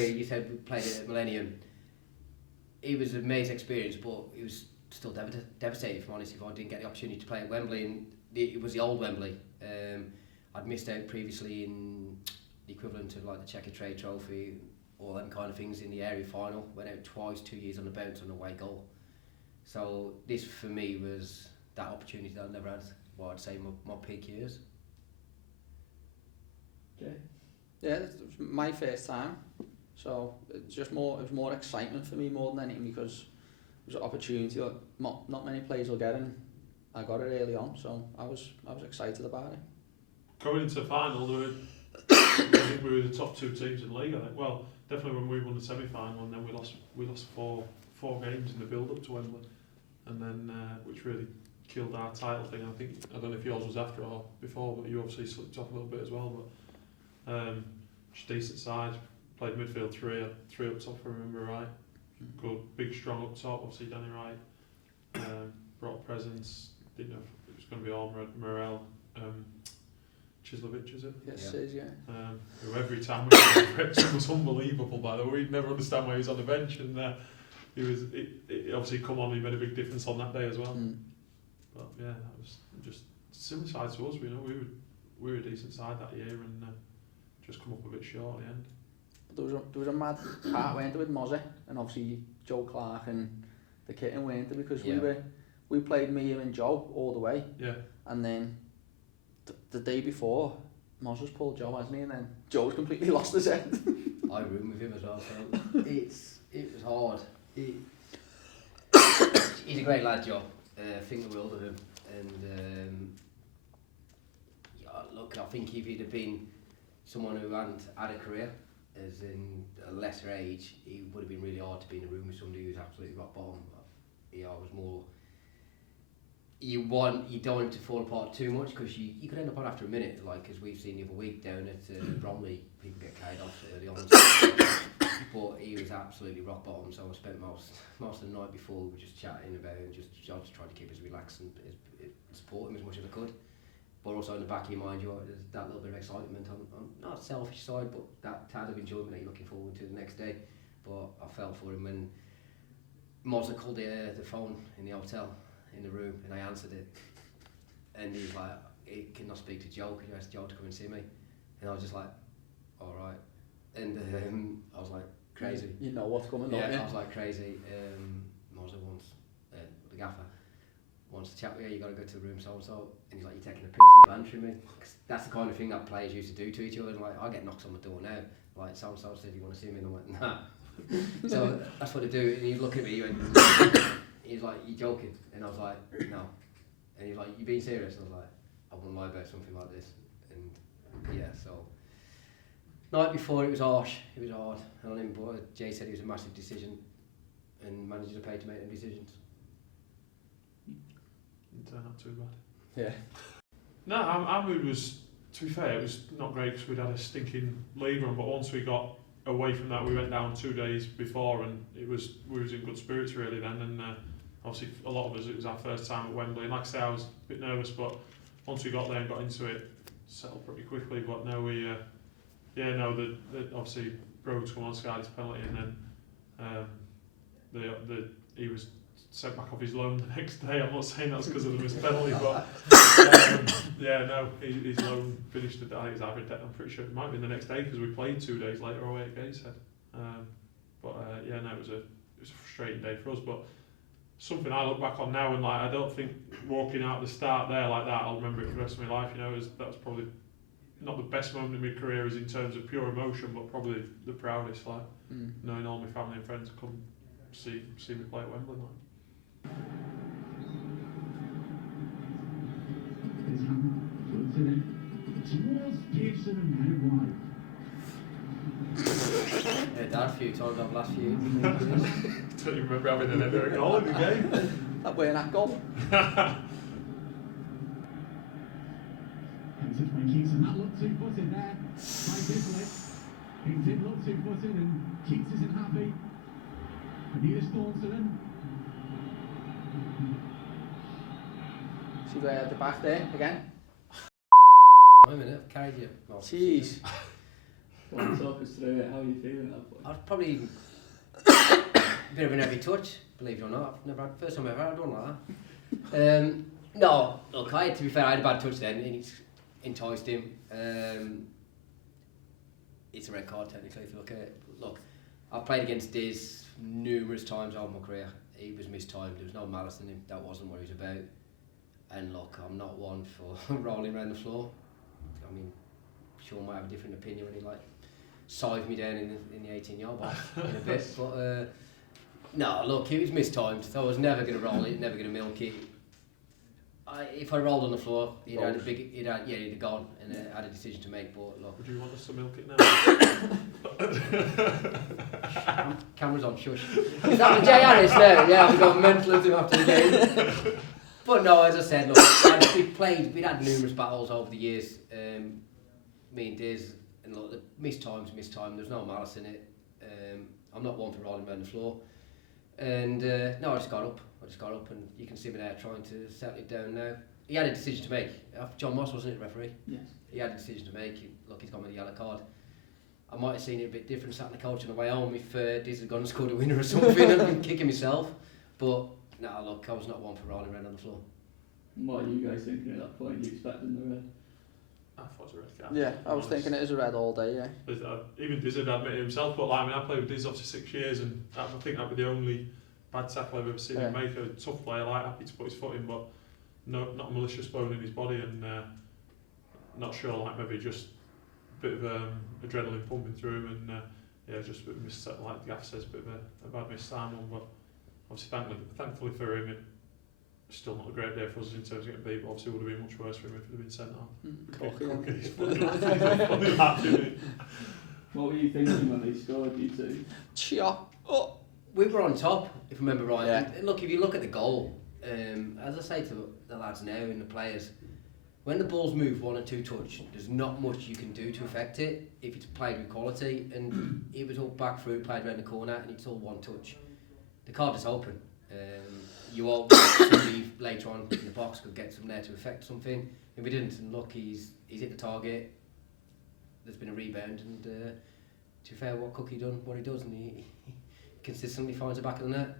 career, you said we played at Millennium. It was an amazing experience, but it was still devastating, if I'm honest, if I didn't get the opportunity to play at Wembley. And it was the old Wembley. I'd missed out previously in the equivalent of like the Checker Trade Trophy, all them kind of things in the area final. Went out twice, 2 years on the bounce on a away goal. So this for me was that opportunity that I never had. Well, I'd say my peak years. Okay. Yeah, it was my first time, so it's just more. It was more excitement for me more than anything because it was an opportunity that not many players will get, and I got it early on, so I was excited about it. Going into the final, I think we were the top 2 teams in the league. I think. Well, definitely when we won the semi-final, and then we lost four games in the build-up to Wembley, and then which really killed our title thing. I don't know if yours was after or before, but you obviously slipped off a little bit as well. But just decent side. Played midfield 3 up top, if I remember right. Good, big, strong up top. Obviously Danny Wright brought a presence. Didn't know if it was going to be all Morel. Chislovich, is it? Yes, it is, yeah. Who every time we played Wrexham was unbelievable, by the way. We'd never understand why he was on the bench, and it obviously come on. He made a big difference on that day as well. But yeah, that was just similar side to us. We were a decent side that year, and just come up a bit short at the end. But there was a mad part, weren't there, with Mozzie and obviously Joe Clark and the kitten, weren't there? Because we played me, him and Joe all the way. Yeah. And then the day before, Mozzie's pulled Joe, hasn't he? And then Joe's completely lost his head. I roomed with him as well, so it was hard. He's a great lad, Joe. I think the world of him. And look, I think if he'd have been someone who hadn't had a career, as in a lesser age, it would have been really hard to be in a room with somebody who's absolutely rock bottom. I was more. You don't want him to fall apart too much because you could end up on after a minute, like as we've seen the other week down at Bromley, people get carried off early on. But he was absolutely rock bottom, so I spent most of the night before we were just chatting about him, just trying to keep us relaxed and support him as much as I could. But also in the back of your mind, there's that little bit of excitement on not selfish side, but that tad of enjoyment that you're looking forward to the next day. But I felt for him when Mozzie called the phone in the hotel, in the room, and I answered it. And he was like, he cannot speak to Joe, could you ask Joe to come and see me? And I was just like, alright. And I was like, crazy. You know what's coming up, yeah. I was like, crazy. Mozzie wants, the gaffer wants to chat with you, you got to go to the room so-and-so. And he's like, you're taking a piss, you're bantering me. Cause that's the kind of thing that players used to do to each other. And like, I get knocks on the door now. Like, so-and-so said, you want to see me? And I'm like, nah. So that's what they do. And he'd look at me and he's like, you joking? And I was like, no. And he's like, you being serious? And I was like, I wouldn't lie about something like this. And yeah, so. Night before, it was harsh. It was hard on him, but Jay said it was a massive decision. And managers are paid to make them decisions. Didn't turn out too bad. Yeah. No, our mood was, to be fair, it was not great because we'd had a stinking league run, but once we got away from that, we went down 2 days before, and we was in good spirits really then, and obviously a lot of us, it was our first time at Wembley, and like I say, I was a bit nervous, but once we got there and got into it, settled pretty quickly. But no, obviously Brogues come on, scored his penalty, and then he was sent back off his loan the next day. I'm not saying that's because of the missed penalty, but his loan finished at his average debt. I'm pretty sure it might have been the next day because we played 2 days later away at Gateshead. It was a frustrating day for us, but something I look back on now and like I don't think walking out the start there like that, I'll remember it for the rest of my life. That was probably not the best moment in my career as in terms of pure emotion, but probably the proudest. Like knowing all my family and friends come see me play at Wembley. Like. Towards Pearson and out wide. Yeah, that a few times over the last few years. Don't you remember having an ever goal in the game? That weren't that goal. Comes it by Keates, and that looked two-footed there by Bisley. He did look two-footed, and Keates isn't happy. Anita Staunton. See where at the back there again. Wait a minute, I've carried you. Well, Jeez. Go on, talk us through it. How are you feeling at that point? I was probably a bit of an heavy touch, believe it or not. I've never had, first time ever had one like that. No, look, to be fair, I had a bad touch then, and it's enticed him. It's a red card technically if you look at it. Look, I've played against Diz numerous times over my career. He was mistimed, there was no malice in him, that wasn't what he was about. And look, I'm not one for rolling around the floor. I mean, Shaun might have a different opinion when he like scythed me down in the 18-yard box in a bit, but no, look, it was mistimed. So I was never going to roll it, never going to milk it. If I rolled on the floor, he'd have gone and had a decision to make. But look, Would you want us to milk it now? Camera's on, shush. Is that the Jay Harris now? Yeah, I've got mentalism after the game. But no, as I said, look, we'd had numerous battles over the years. Me and Diz, and look, the missed time, there's no malice in it. I'm not one for rolling around the floor. And no, I just got up, and you can see me there trying to settle it down now. He had a decision to make. John Moss, wasn't it, referee? Yes. He had a decision to make. Look, he's gone with a yellow card. I might have seen it a bit different sat in the coach on the way home if Diz had gone and scored a winner or something and been kicking myself. But no, look, I was not one for rolling around on the floor. What are you guys thinking at that point? You expecting the red? I thought it was a red card. Yeah, I was thinking it was a red all day, yeah. Even Diz had admitted himself, but like, I mean, I played with Diz obviously 6 years, and I think that was the only bad tackle I've ever seen him make. A tough player, like happy to put his foot in, but no, not a malicious bone in his body, and not sure, like maybe just a bit of adrenaline pumping through him, and yeah, just a bit of like the Gaff says, a bit of a bad missed time on, but obviously thankfully for him, it's still not a great day for us in terms of getting beat, but obviously it would have been much worse for him if he'd have been sent off. What were you thinking when they scored, you two? Chop. Oh. We were on top, if I remember right. Yeah. And look, if you look at the goal, as I say to the lads now and the players, when the ball's moved 1 or 2 touch, there's not much you can do to affect it if it's played with quality. And it was all back through, played around the corner, and it's all 1 touch. The card is open. You all somebody later on in the box could get some there to affect something. If we didn't, and look, he's hit the target. There's been a rebound, and to be fair, what Cookie done, what he does, and he consistently finds the back of the net.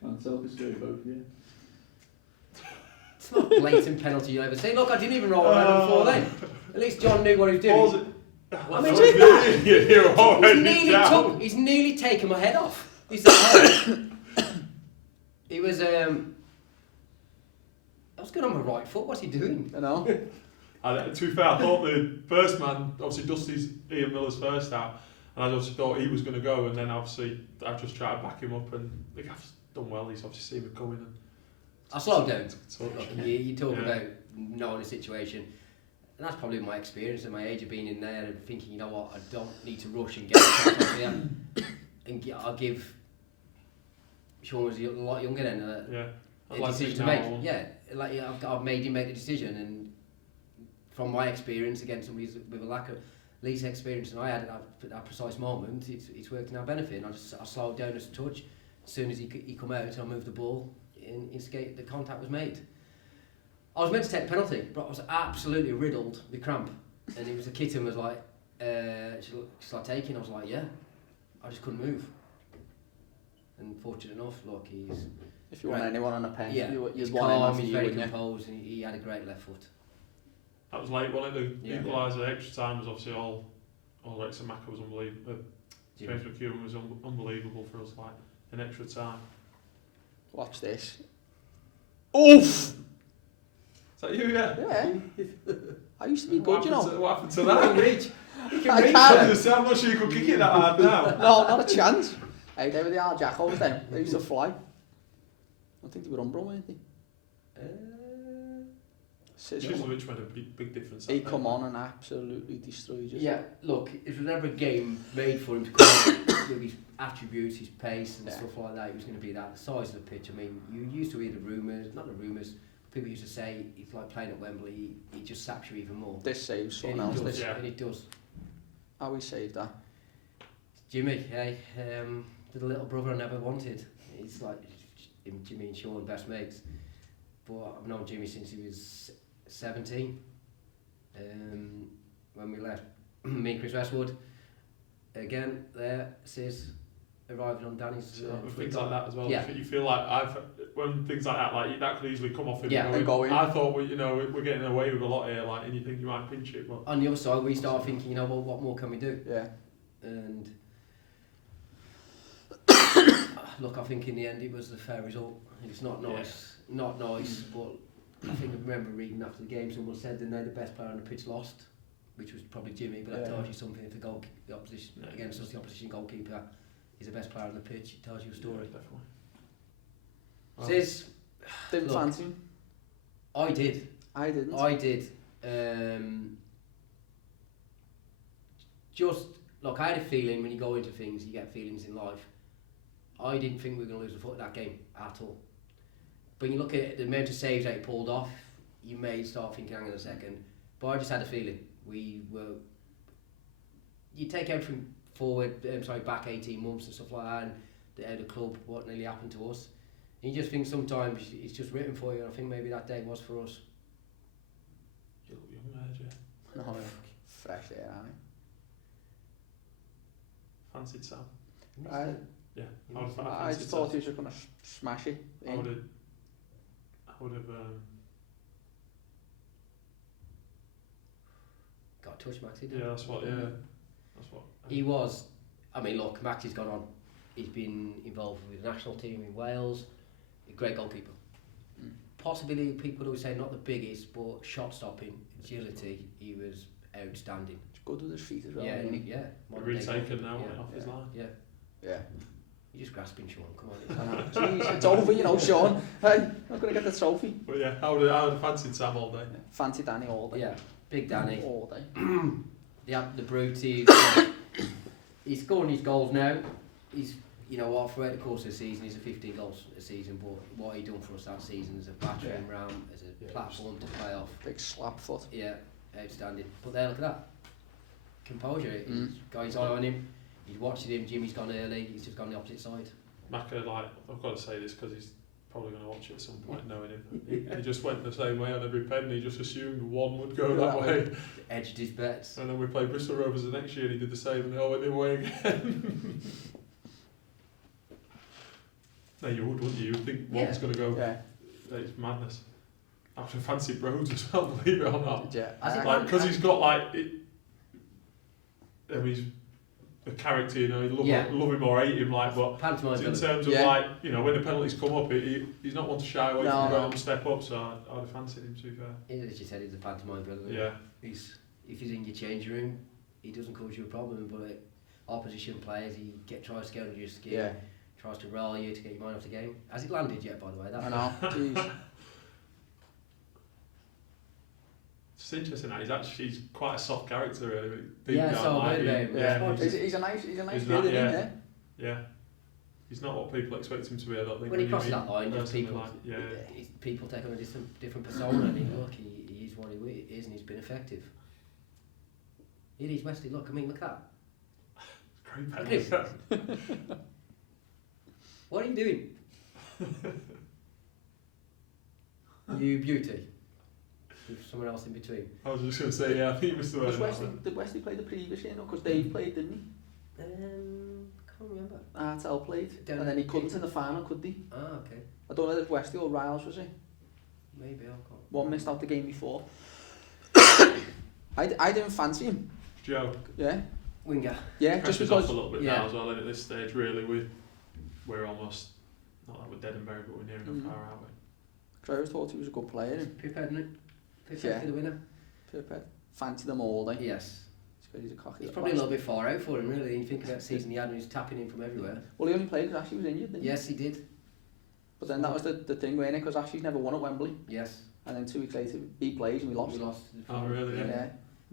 Can't talk us through both of you. It's not a blatant penalty you ever say. Look, I didn't even roll around the floor then. At least John knew what he was doing. I mean, he's nearly taken my head off. He was I was good on my right foot. What's he doing? You know. To be fair, I thought the first man, obviously Dusty's Ian Miller's first out, and I obviously thought he was going to go, and then obviously I just tried to back him up, and the gaf's done well. He's obviously seen me coming. And I slowed down. You talk about knowing the situation, and that's probably my experience at my age of being in there and thinking, you know what, I don't need to rush and get off here, and I'll give. Shaun was a lot younger then. A decision to make. Yeah, like I've made him make the decision, and from my experience, again, somebody with a lack of least experience than I had at that precise moment, it's worked in our benefit. And I slowed down just a touch. As soon as he come out, and I moved the ball, in skate, the contact was made. I was meant to take the penalty, but I was absolutely riddled with cramp. And it was the kitten was like, shall I take it? I was like, yeah. I just couldn't move. And fortunate enough, look, he's... If you want anyone on a pen, yeah, you'd want him after he's you, very wouldn't you? composed, and he had a great left foot. that was late, wasn't it? The Yeah. equaliser, extra time was obviously all Wrexham Maka was unbelievable. James McEwen was unbelievable for us, like, in extra time. Watch this. Oof! Is that you, yeah? Yeah. I used to be good, you know. What happened to that? Reach. I can't. I'm not sure you could kick it that hard now. No, not a chance. Hey, they were the Al Jackals then. They used to fly. I think they were Umbro, weren't they? Chislovich made a big difference. He come on and absolutely destroyed us. Yeah, look, if there was ever a game made for him to come on with his attributes, his pace and stuff like that, it was going to be that. The size of the pitch, I mean, you used to hear the rumours, not the rumours, people used to say it's like playing at Wembley, it just saps you even more. This saves And someone else. it does, Yeah. and it does. How we saved that? Jimmy, hey, the little brother I never wanted. It's like Jimmy and Shaun, best mates. But I've known Jimmy since he was 17. When we left me and Chris Westwood, again, there, Sis arriving on Danny's... things like that as well. Yeah. You feel like when things like that could easily come off him. Yeah, and go in. I thought we're getting away with a lot here, like, and you think you might pinch it, but On the other side, we started thinking, well, what more can we do? Yeah. And look, I think in the end it was a fair result. It's not nice, but I think I remember reading after the game, someone said that the best player on the pitch lost, which was probably Jimmy, but that tells you something. If the opposition against us, the opposition goalkeeper is the best player on the pitch, it tells you a story. definitely. Sis, Didn't look, fancy him. I did. I didn't. I did. Just look, I had a feeling when you go into things, you get feelings in life. I didn't think we were going to lose the foot of that game at all. But when you look at the amount of saves that he pulled off, you may start thinking, hang on a second. But I just had a feeling you take everything forward, back 18 months and stuff like that, and the club, what nearly happened to us. And you just think sometimes it's just written for you, and I think maybe that day was for us. You look young there, Jay. No, fresh air, aren't Fancied Sam. he? I I just thought he was just going to smash it. I would have. Got a touch, Maxi. Yeah, that's what. He was. I mean, look, Maxi's gone on. He's been involved with the national team in Wales. A great goalkeeper. Possibly people who say not the biggest, but shot stopping, agility, he was outstanding. He's good with his feet as well. Yeah, isn't he? yeah. Retaken now off his line. Yeah. Yeah. You're just grasping, Sean. Come I on. know. Jeez, it's over, Sean. Hey, I'm going to get the trophy. But yeah, I would have fancied Sam all day. Yeah. Fancy Danny all day. Yeah, big Danny. All day. The brute. He's scoring his goals now. He's, throughout the course of the season, he's a 15 goals a season. But what he done for us that season as a battering ram, as a platform to play off. Big slap foot. Yeah, outstanding. But there, look at that. Composure. He's got his eye on him. He's watching him. Jimmy's gone early. He's just gone the opposite side. Macca, I've got to say this because he's probably going to watch it at some point, knowing him. He just went the same way on every pen. He just assumed one would go that way. Edged his bets. And then we played Bristol Rovers the next year and he did the same and they all went the other way again. No, you would, wouldn't you? You'd think one was going to go. Yeah. It's madness. I would have fancied Rhodes as well, believe it or not. Yeah. Because he's got he's a character, you love him or hate him, but Pantomime in terms of when the penalties come up, he's not one to shy away from going and step up, so I'd have fancied him, to be fair. As you said, he's a pantomime brother. Yeah. If he's in your changing room, he doesn't cause you a problem, but opposition players, he tries to get under your skin, tries to roll you to get your mind off the game. Has it landed yet, by the way? I know. Jeez. It's interesting that he's quite a soft character, really. He's a nice kid, isn't he? Yeah. He's not what people expect him to be, I don't think. When he crosses that line, people take on a different persona, and he is what he is, and he's been effective. It is Wesley. Look at that. Great penalty. What are you doing? You beauty. With someone else in between. I was just going to say, I think you missed the word. Did Wesley play the previous year? Because Dave played, didn't he? Can't remember. Artel played, and then he couldn't in the final, could he? Ah, okay. I don't know if Wesley or Riles was he? Maybe, I can't. One missed out the game before. I didn't fancy him. Joe. Yeah. Winger. Yeah, just because. Off a little bit now as well, and at this stage, really, we're almost, not that we're dead and buried, but we're near enough power, aren't we? I always thought he was a good player. Prepared, isn't it? Prepared for the winner. Prepared. Fancy them all, day. Yes. He's a cocky. It's probably a little bit far out for him, really. You think about the season he had and he's tapping in from everywhere. Well, he only played because Ashley was injured, didn't he? Yes, he did. But then that was the thing, wasn't it? Because Ashley's never won at Wembley. Yes. And then 2 weeks later, he plays and we lost. Oh, really? Yeah.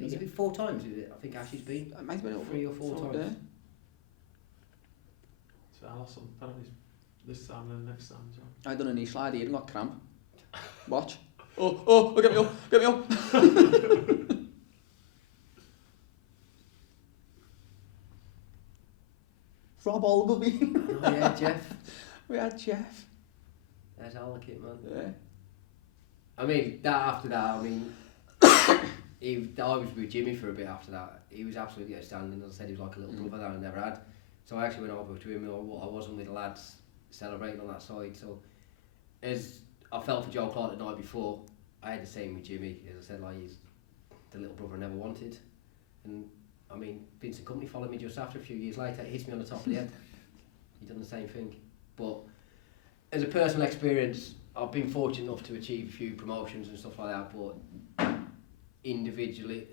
He's been 4 times, is it? I think Ashley's been. It might have been 3 or 4 times. Yeah. So I lost some penalties this time and then next time as well. I done a knee slide here and got cramp. Watch. Oh, get me up. Rob Ogilvie. Oh yeah, Jeff. We had Jeff. That's all the kit, man. Yeah. I mean, after that, I was with Jimmy for a bit after that. He was absolutely outstanding. As I said, he was like a little brother that I never had. So I actually went over to him. I wasn't with the lads celebrating on that side. So as I felt for Joe Clark the night before, I had the same with Jimmy. As I said, like he's the little brother I never wanted. And I mean, Vincent Company followed me just after a few years later. It hits me on the top of the head. He done the same thing. But as a personal experience, I've been fortunate enough to achieve a few promotions and stuff like that. But individually,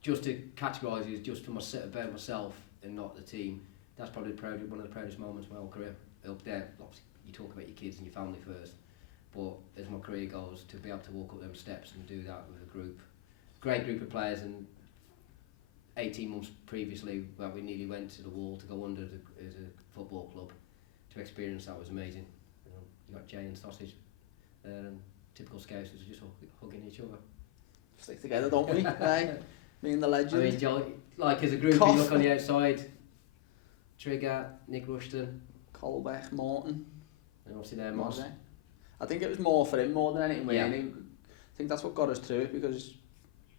just to categorise it as just about myself and not the team, that's probably one of the proudest moments of my whole career. Up there, obviously, you talk about your kids and your family first, but as my career goes, to be able to walk up them steps and do that with a great group of players, and 18 months previously, where we nearly went to the wall to go under as a football club, to experience that was amazing. You got Jay and Sausage, typical Scousers just hugging each other. Stick together, don't we? Aye. Me and the legend. I mean, Joe, like as a group, we look on the outside. Trigger, Nick Rushton, Colbeck, Morton. And obviously there, Moss. I think it was more for him more than anything. Yeah. I think that's what got us through it, because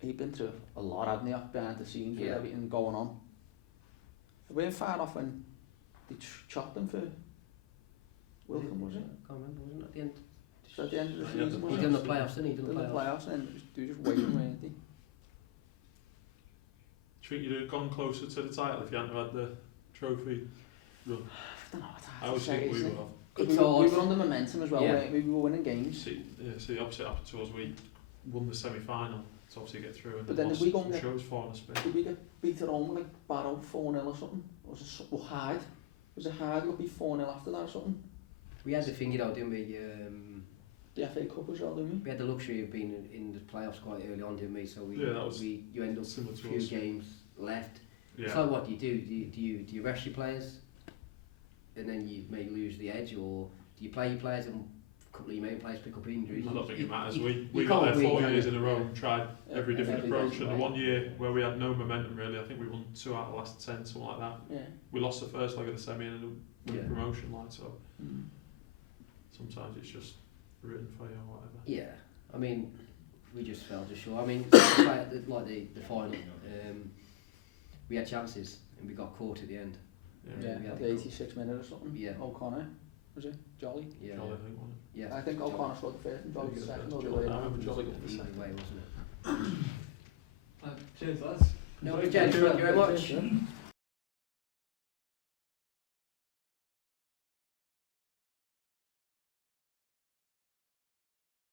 he'd been through a lot, hadn't he, behind the scenes with everything going on. We weren't far off when they chopped him for Wilcombe, was it? I can't remember, wasn't it at the end? So at the end of the season, He done the playoffs, didn't he? Done the playoffs, and they were just waiting, weren't they? Do you think you'd have gone closer to the title if you hadn't had the trophy run? I don't know what I always think we would have. Because we were under momentum as well, Yeah. weren't we? We were winning games. See, the opposite happened to us. We won the semi-final to obviously get through, and But then lost. did we go and I'm get- sure it was 4 in a spin. Did we get beat at home like Barrow 4-0 or something? Or was it Hyde? Was it Hyde got beat 4-0 after that or something? We had the thing, didn't we? The FA Cup as well, didn't we? We had the luxury of being in the playoffs quite early on, didn't we? So you end up similar with to a few us. games left. Yeah. It's like, what do you do? Do you rest your players, and then you may lose the edge, or do you play your players and a couple of your main players pick up injuries? I don't think it matters. You We got there can't 4 win, years can in a row and tried every different every approach, different and the way. 1 year where we had no momentum really, I think we won 2 out of the last 10, something like that. Yeah. We lost the first leg of the semi and the promotion line, so sometimes it's just written for you or whatever. Yeah, I mean, we just fell just short. I mean, like the final, we had chances and we got caught at the end. Yeah, we had the 86th minute or something. Yeah. O'Connor, was it? Jolly? Yeah, Jolly, I think, wasn't it? yeah. I think O'Connor scored the first and Jolly the second. Or the Jolly, way I around. remember Jolly got the Either second. way, wasn't it? Cheers, lads. No, gents, thank you very much. Yeah.